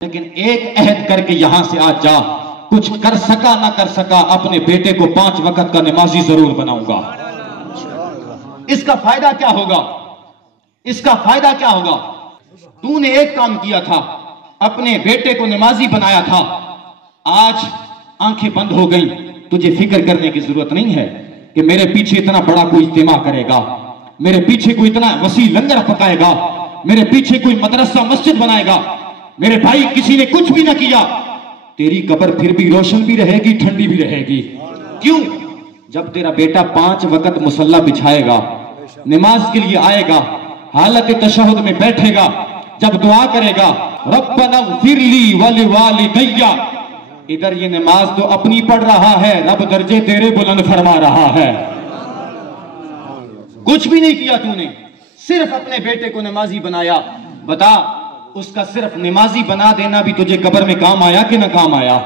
لیکن ایک عہد کر کے یہاں سے آج جا، کچھ کر سکا نہ کر سکا، اپنے بیٹے کو 5 وقت کا نمازی ضرور بناؤں گا۔ اس کا فائدہ کیا ہوگا؟ اس کا فائدہ کیا ہوگا؟ تو نے ایک کام کیا تھا، اپنے بیٹے کو نمازی بنایا تھا، آج آنکھیں بند ہو گئیں، تجھے فکر کرنے کی ضرورت نہیں ہے کہ میرے پیچھے اتنا بڑا کوئی اجتماع کرے گا، میرے پیچھے کوئی اتنا وسیع لنگر پکائے گا، میرے پیچھے کوئی مدرسہ مسجد بنائے گا۔ میرے بھائی، کسی نے کچھ بھی نہ کیا، تیری قبر پھر بھی روشن بھی رہے گی، ٹھنڈی بھی رہے گی۔ کیوں؟ جب تیرا بیٹا 5 وقت مصلی بچھائے گا، نماز کے لیے آئے گا، حالت تشہد میں بیٹھے گا، جب دعا کرے گا ربنا اغفر لی ولوالدی، ادھر یہ نماز تو اپنی پڑھ رہا ہے، رب درجے تیرے بلند فرما رہا ہے۔ کچھ بھی نہیں کیا تو نے، صرف اپنے بیٹے کو نمازی بنایا۔ بتا، اس کا صرف نمازی بنا دینا بھی تجھے قبر میں کام آیا کہ نہ کام آیا؟